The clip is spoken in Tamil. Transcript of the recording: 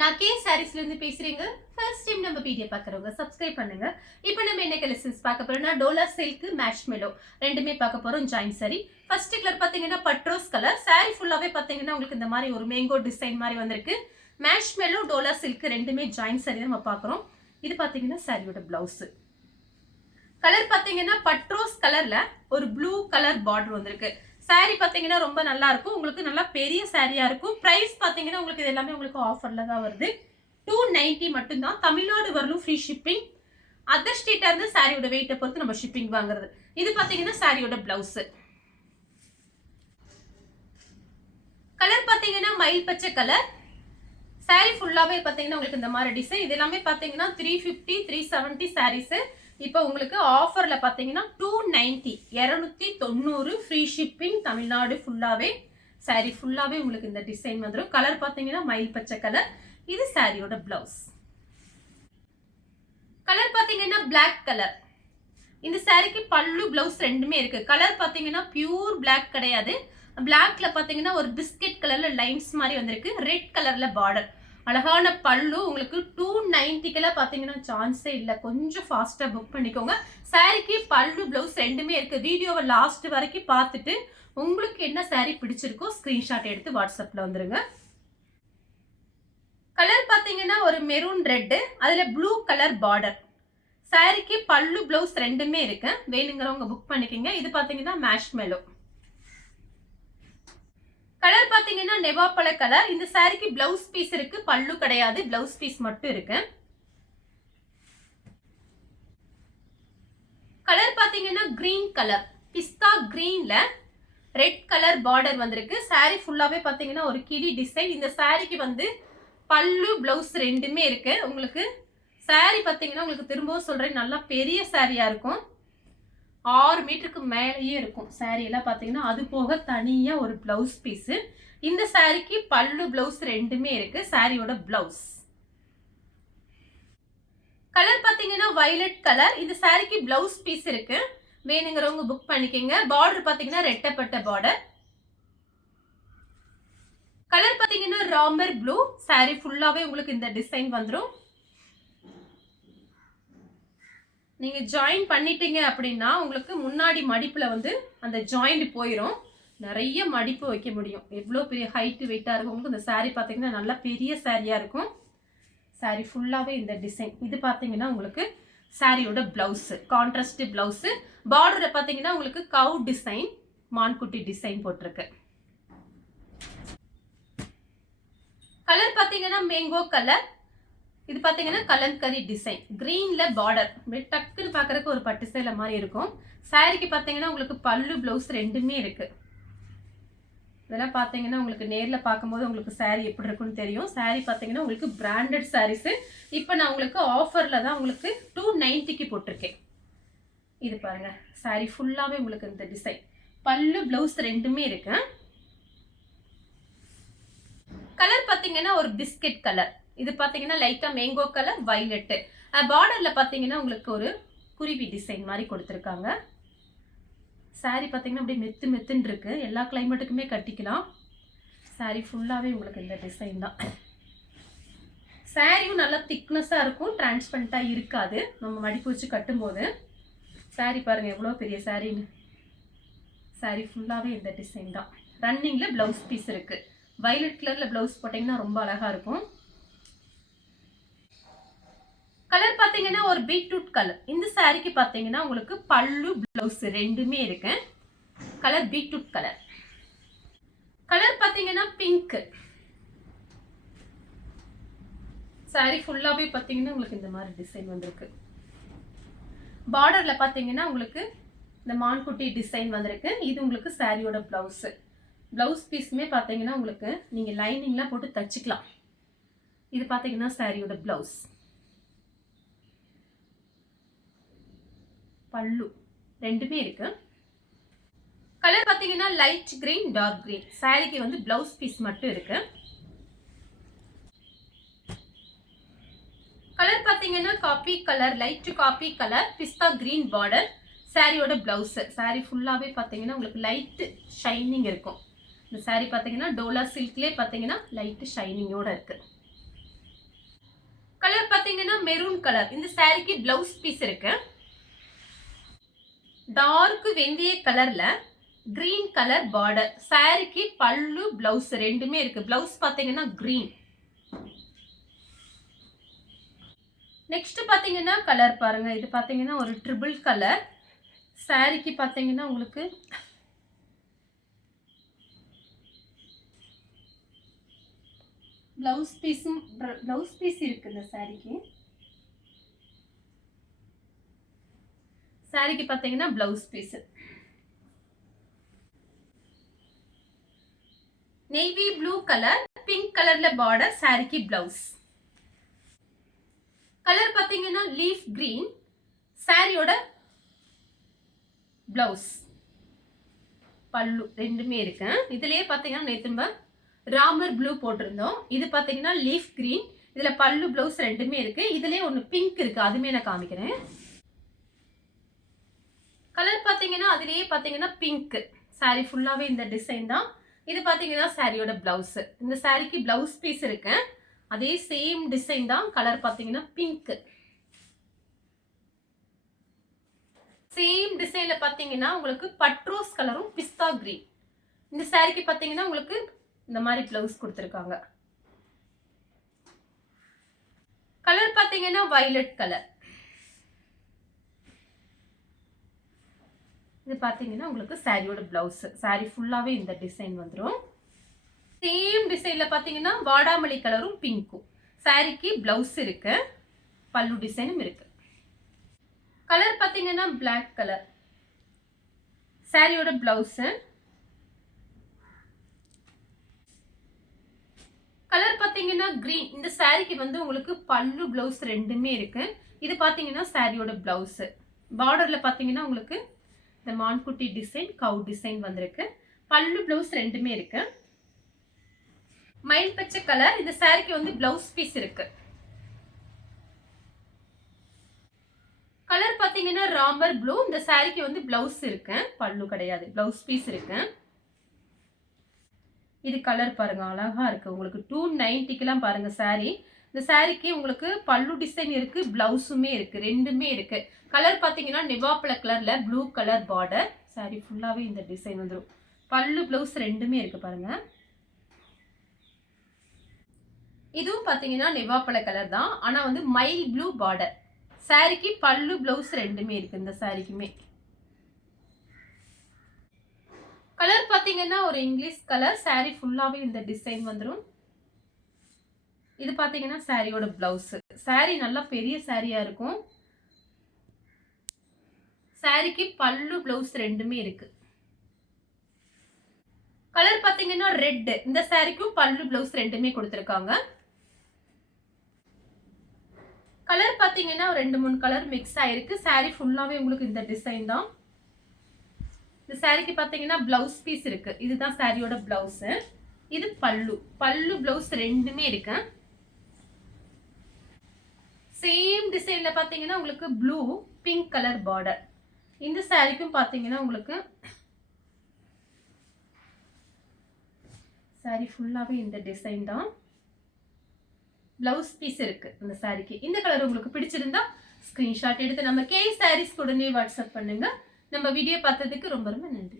நான் கே சாரீஸ்ல இருந்து பேசுறேங்க. ஃபர்ஸ்ட் டைம் நம்ம வீடியோ பார்க்குறவங்க சப்ஸ்கிரைப் பண்ணுங்க. இப்போ நம்ம என்ன கலெக்ஷன்ஸ் பார்க்க போறோம்னா டோலா சில்க் மேஷ்மெலோ ரெண்டுமே பார்க்க போறோம். ஜாயின் சாரி ஃபர்ஸ்ட் கலர் பார்த்தீங்கன்னா பட்ரோஸ் கலர். சாரி ஃபுல்லாவே பார்த்தீங்கன்னா உங்களுக்கு இந்த மாதிரி ஒரு மேங்கோ டிசைன் மாதிரி வந்திருக்கு. மேஷ்மெலோ டோலா சில்க் ரெண்டுமே ஜாயின் சாரி நம்ம பார்க்குறோம். இது பார்த்தீங்கன்னா சாரியோட பிளவுஸ் கலர் பார்த்தீங்கன்னா பட்ரோஸ் கலர்ல ஒரு ப்ளூ கலர் பார்டர் வந்திருக்கு. சாரி பார்த்தீங்கன்னா ரொம்ப நல்லா இருக்கும். உங்களுக்கு நல்லா பெரிய சாரியா இருக்கும். பிரைஸ் பார்த்தீங்கன்னா உங்களுக்கு இது எல்லாமே உங்களுக்கு ஆஃபர்ல தான் வருது. 290 மட்டும்தான். தமிழ்நாடு வரலும் ஃப்ரீ ஷிப்பிங். அதர் ஸ்டேட்டா இருந்து சாரியோட வெயிட்டை பொறுத்து நம்ம ஷிப்பிங் வாங்குறது. இது பார்த்தீங்கன்னா சாரியோட பிளவுஸ் கலர் பார்த்தீங்கன்னா மயில் பச்சை கலர். சாரி ஃபுல்லாவே பார்த்தீங்கன்னா உங்களுக்கு இந்த மாதிரி டிசைன். இது எல்லாமே பார்த்தீங்கன்னா 350 370 சாரீஸ். இப்போ உங்களுக்கு ஆஃபர்ல பார்த்தீங்கன்னா 290 ஃப்ரீ ஷிப்பிங் தமிழ்நாடு ஃபுல்லாவே. சாரி ஃபுல்லாவே உங்களுக்கு இந்த டிசைன் வந்துடும். கலர் பார்த்தீங்கன்னா மயில் பச்சை கலர். இது சாரியோட பிளவுஸ் கலர் பார்த்தீங்கன்னா பிளாக் கலர். இந்த சாரிக்கு பல்லு பிளவுஸ் ரெண்டுமே இருக்கு. கலர் பார்த்தீங்கன்னா பியூர் பிளாக் கிடையாது. பிளாக்ல பார்த்தீங்கன்னா ஒரு பிஸ்கெட் கலர்ல லைன்ஸ் மாதிரி வந்திருக்கு. ரெட் கலர்ல பார்டர். அழகான பல்லு. உங்களுக்கு 290 பார்த்தீங்கன்னா சான்ஸே இல்லை. கொஞ்சம் ஃபாஸ்ட்டாக புக் பண்ணிக்கோங்க. சாரிக்கு பல்லு பிளவுஸ் ரெண்டுமே இருக்கு. வீடியோவை லாஸ்ட் வரைக்கும் பார்த்துட்டு உங்களுக்கு என்ன சாரி பிடிச்சிருக்கோ ஸ்கிரீன்ஷாட் எடுத்து வாட்ஸ்அப்ல வந்துருங்க. கலர் பார்த்தீங்கன்னா ஒரு மெரூன் ரெட்டு, அதுல ப்ளூ கலர் பார்டர். சாரிக்கு பல்லு பிளவுஸ் ரெண்டுமே இருக்கு. வேணுங்கிறவங்க புக் பண்ணிக்கோங்க. இது பார்த்தீங்கன்னா மேஷ்மெலோ கலர் பார்த்தீங்கன்னா நெவாப்பழ கலர். இந்த சாரிக்கு பிளவுஸ் பீஸ் இருக்கு, பல்லு கிடையாது. பிளவுஸ் பீஸ் மட்டும் இருக்கு. கலர் பார்த்தீங்கன்னா கிரீன் கலர். பிஸ்தா கிரீன்ல ரெட் கலர் பார்டர் வந்திருக்கு. சாரி ஃபுல்லாவே பார்த்தீங்கன்னா ஒரு கிளி டிசைன். இந்த சாரிக்கு வந்து பல்லு பிளவுஸ் ரெண்டுமே இருக்கு. உங்களுக்கு சாரி பார்த்தீங்கன்னா உங்களுக்கு திரும்பவும் சொல்றேன், நல்லா பெரிய சாரியா இருக்கும். 6 மீட்டருக்கு மேலேயே இருக்கும். சாரி எல்லாம் பார்த்தீங்கன்னா அது போக தனியா ஒரு பிளவுஸ் பீஸ். இந்த சாரிக்கு பல்லு பிளவுஸ் ரெண்டுமே இருக்கு. சாரியோட பிளவுஸ் கலர் பார்த்தீங்கன்னா வயலட் கலர். இந்த சாரிக்கு பிளவுஸ் பீஸ் இருக்கு. வேணுங்கிறவங்க புக் பண்ணிக்கோங்க. பார்டர் பார்த்தீங்கன்னா ரெட்டப்பட்ட பார்டர். கலர் பார்த்தீங்கன்னா ராமர் ப்ளூ. சாரி ஃபுல்லாவே உங்களுக்கு இந்த டிசைன் வந்துடும். நீங்க ஜாயின் பண்ணிட்டீங்க அப்படின்னா உங்களுக்கு முன்னாடி மடிப்புல வந்து அந்த ஜாயிண்ட் போயிடும். நிறைய மடிப்பு வைக்க முடியும். எவ்வளோ பெரிய ஹைட் வெயிட்டா இருக்கும். உங்களுக்கு இந்த சாரி பார்த்தீங்கன்னா நல்லா பெரிய சாரியா இருக்கும். சாரி ஃபுல்லாவே இந்த டிசைன். இது பார்த்தீங்கன்னா உங்களுக்கு சாரியோட பிளவுஸ் கான்ட்ராஸ்ட் பிளவுஸ். பார்டர்ல பார்த்தீங்கன்னா உங்களுக்கு கவ் டிசைன், மான்குட்டி டிசைன் போட்டிருக்கு. கலர் பார்த்தீங்கன்னா மேங்கோ கலர். இது பார்த்தீங்கன்னா கலங்கரி டிசைன். கிரீன்ல பார்டர். டக்குன்னு பார்க்கறதுக்கு ஒரு பட்டு சேலை மாதிரி இருக்கும். சாரிக்கு பார்த்தீங்கன்னா உங்களுக்கு பல்லு பிளவுஸ் ரெண்டுமே இருக்கு. இதெல்லாம் பார்த்தீங்கன்னா உங்களுக்கு நேரில் பார்க்கும்போது உங்களுக்கு சாரி எப்படி இருக்குன்னு தெரியும். சாரி பார்த்தீங்கன்னா உங்களுக்கு பிராண்டட் சாரீஸ். இப்போ நான் உங்களுக்கு ஆஃபர்ல தான் உங்களுக்கு 290 போட்டிருக்கேன். இது பாருங்க, சாரி ஃபுல்லாவே உங்களுக்கு இந்த டிசைன். பல்லு பிளவுஸ் ரெண்டுமே இருக்கு. கலர் பார்த்தீங்கன்னா ஒரு பிஸ்கெட் கலர். இது பார்த்தீங்கன்னா லைட்டா மேங்கோ கலர் வயலட். பார்டர்ல பார்த்தீங்கன்னா உங்களுக்கு ஒரு குருவி டிசைன் மாதிரி கொடுத்துருக்காங்க. சாரி பார்த்தீங்கன்னா அப்படியே மெத்து மெத்துன்னு இருக்கு. எல்லா கிளைமேட்டுக்குமே கட்டிக்கலாம். சாரி ஃபுல்லாவே உங்களுக்கு இந்த டிசைன் தான். சாரியும் நல்லா திக்னஸா இருக்கும், டிரான்ஸ்பரண்டா இருக்காது நம்ம மடிப்பு வச்சு கட்டும்போது. சாரி பாருங்க எவ்வளோ பெரிய சாரின்னு. சாரி ஃபுல்லாவே இந்த டிசைன் தான். ரன்னிங்ல பிளவுஸ் பீஸ் இருக்கு. வயலட் கலர்ல பிளவுஸ் போட்டீங்கன்னா ரொம்ப அழகா இருக்கும். கலர் பார்த்தீங்கன்னா ஒரு பீட்ரூட் கலர். இந்த சாரிக்கு பார்த்தீங்கன்னா உங்களுக்கு பல்லு பிளவுஸ் ரெண்டுமே இருக்கு. Colour beetroot colour. கலர் பார்த்தீங்கன்னா பிங்க். சாரி ஃபுல்லாவே பார்த்தீங்கன்னா உங்களுக்கு இந்த மாதிரி டிசைன் வந்திருக்கு. பார்டர்ல பார்த்தீங்கன்னா உங்களுக்கு இந்த மான்குட்டி டிசைன் வந்திருக்கு. இது உங்களுக்கு சாரியோட பிளவுஸ். பிளவுஸ் பீஸுமே பார்த்தீங்கன்னா உங்களுக்கு நீங்க லைனிங்லாம் போட்டு தச்சுக்கலாம். இது பார்த்தீங்கன்னா சாரியோட பிளவுஸ். பல்லு ரெண்டுமே இருக்கு. கலர் பார்த்தீங்கன்னா லைட் கிரீன் டார்க் கிரீன். சாரிக்கு வந்து பிளவுஸ் பீஸ் மட்டும் இருக்கு. கலர் பார்த்தீங்கன்னா coffee colour, light coffee colour, pista green border. சாரியோட பிளவுஸ். சாரி ஃபுல்லாவே பார்த்தீங்கன்னா உங்களுக்கு லைட் ஷைனிங் இருக்கும். இந்த சாரி பார்த்தீங்கன்னா டோலா சில்க்லேயே பார்த்தீங்கன்னா லைட் ஷைனிங்கோட இருக்கு. பாத்தீங்கன்னா மெரூன் கலர். இந்த சாரிக்கு பிளவுஸ் பீஸ் இருக்கு. டார்க் வெந்தய கலர்ல கிரீன் கலர் பார்டர். சாரிக்கு பல்லு பிளவுஸ் ரெண்டுமே இருக்கு. பிளவுஸ் பாத்தீங்கன்னா கிரீன். நெக்ஸ்ட் பாத்தீங்கன்னா கலர் பாருங்க. இது பாத்தீங்கன்னா ஒரு ட்ரிபிள் கலர். சாரிக்கு பாத்தீங்கன்னா உங்களுக்கு பிளவுஸ் பீஸ் இருக்கு. இந்த சாரிக்கு பாத்தீங்கன்னா blouse piece. Navy blue colour, pink கலர்ல பார்டர். சாரிக்கு பிளவுஸ். கலர் பாத்தீங்கன்னா லீஃப் கிரீன். சாரியோட பிளவுஸ் பல்லு ரெண்டுமே இருக்கு. இதுலயே பாத்தீங்கன்னா நேத்து ராமர் ப்ளூ போட்டிருந்தோம். இது பாத்தீங்கன்னா லீஃப் கிரீன். இதுல பல்லு பிளவுஸ் ரெண்டுமே இருக்கு. இதுலயே ஒன்னு பிங்க் இருக்கு, அதுமே நான் காமிக்கிறேன். கலர் பாத்தீங்கன்னா அதுலயே பாத்தீங்கன்னா பிங்க். சாரி ஃபுல்லாவே இந்த டிசைன் தான். இது பாத்தீங்கன்னா சாரியோட பிளவுஸ். இந்த சாரிக்கு பிளவுஸ் பீஸ் இருக்கு. அதே சேம் டிசைன் தான். கலர் பாத்தீங்கன்னா பிங்க். சேம் டிசைன்ல பாத்தீங்கன்னா உங்களுக்கு பட்ரோஸ் கலரும் பிஸ்தா கிரீன். இந்த சாரிக்கு பாத்தீங்கன்னா உங்களுக்கு இந்த மாதிரி பிளவுஸ் கொடுத்திருக்காங்க. கலர் பாத்தீங்கன்னா வயலட் கலர். இது பாத்தீங்கன்னா உங்களுக்கு சாரியோட பிளவுஸ். சாரி ஃபுல்லாவே இந்த டிசைன் வந்துரும். சேம் டிசைன்ல பாத்தீங்கன்னா வாடாமல்லி கலரும் பிங்க்கும். சாரிக்கு பிளவுஸ் இருக்கு, பல்லு டிசைனும் இருக்கு. கலர் பாத்தீங்கன்னா பிளாக் கலர். சாரியோட பிளவுஸ். கலர் பாத்தீங்கன்னா கிரீன். இந்த சாரிக்கு உங்களுக்கு பல்லு பிளவுஸ் ரெண்டுமே இருக்கு. இது பாத்தீங்கன்னா சாரியோட பிளவுஸ். பார்டர்ல பாத்தீங்கன்னா உங்களுக்கு இந்த மான்குட்டி டிசைன், கவு டிசைன் வந்திருக்கு. பல்லு பிளவுஸ் ரெண்டுமே இருக்கு. மயில் பச்சை கலர். இந்த சாரிக்கு பிளவுஸ் பீஸ் இருக்கு. கலர் பாத்தீங்கன்னா ராமர் ப்ளூ. இந்த சாரிக்கு பிளவுஸ் இருக்கு, பல்லு கிடையாது, பிளவுஸ் பீஸ் இருக்கு. இது கலர் பாருங்க, அழகா இருக்கு. உங்களுக்கு 290 பாருங்க சாரி. இந்த சாரிக்கு உங்களுக்கு பல்லு டிசைன் இருக்கு, பிளவுஸுமே இருக்கு, ரெண்டுமே இருக்கு. கலர் பாத்தீங்கன்னா நிவாப்பழ கலர்ல ப்ளூ கலர் பார்டர். சாரி ஃபுல்லாவே இந்த டிசைன் வந்துடும். பல்லு பிளவுஸ் ரெண்டுமே இருக்கு பாருங்க. இதுவும் பாத்தீங்கன்னா நிவாப்பழ கலர் தான், ஆனா மயில் ப்ளூ பார்டர். சாரிக்கு பல்லு பிளவுஸ் ரெண்டுமே இருக்கு. இந்த சாரிக்குமே கலர் பாத்தீங்கன்னா ஒரு இங்கிலீஷ் கலர். சாரி ஃபுல்லாவே இந்த டிசைன் வந்துடும். இது பாத்தீங்கன்னா சாரியோட பிளவுஸ். சாரி நல்லா பெரிய சாரியா இருக்கும். சாரிக்கு பல்லு பிளவுஸ் ரெண்டுமே இருக்கு. கலர் பாத்தீங்கன்னா ரெட். இந்த சாரிக்கும் பல்லு பிளவுஸ் ரெண்டுமே கொடுத்திருக்காங்க. கலர் பாத்தீங்கன்னா 2-3 கலர் மிக்ஸ் ஆயிருக்கு. சாரி ஃபுல்லாவே உங்களுக்கு இந்த டிசைன் தான். இந்த சாரிக்கு பாத்தீங்கன்னா பிளவுஸ் பீஸ் இருக்கு. இதுதான் சாரியோட பிளவுஸ். இது பல்லு. பல்லு பிளவுஸ் ரெண்டுமே இருக்கு. சேம் டிசைன்ல பாத்தீங்கன்னா உங்களுக்கு ப்ளூ பிங்க் கலர் பார்டர். இந்த சாரிக்கும் பாத்தீங்கன்னா உங்களுக்கு சாரி ஃபுல்லாவே இந்த டிசைன் தான். பிளவுஸ் பீஸ் இருக்கு இந்த சாரிக்கு. இந்த கலர் உங்களுக்கு பிடிச்சிருந்தா ஸ்கிரீன்ஷாட் எடுத்து நம்ம கே சாரீஸ் உடனே வாட்ஸ்அப் பண்ணுங்க. நம்ம வீடியோ பார்த்ததுக்கு ரொம்ப ரொம்ப நன்றி.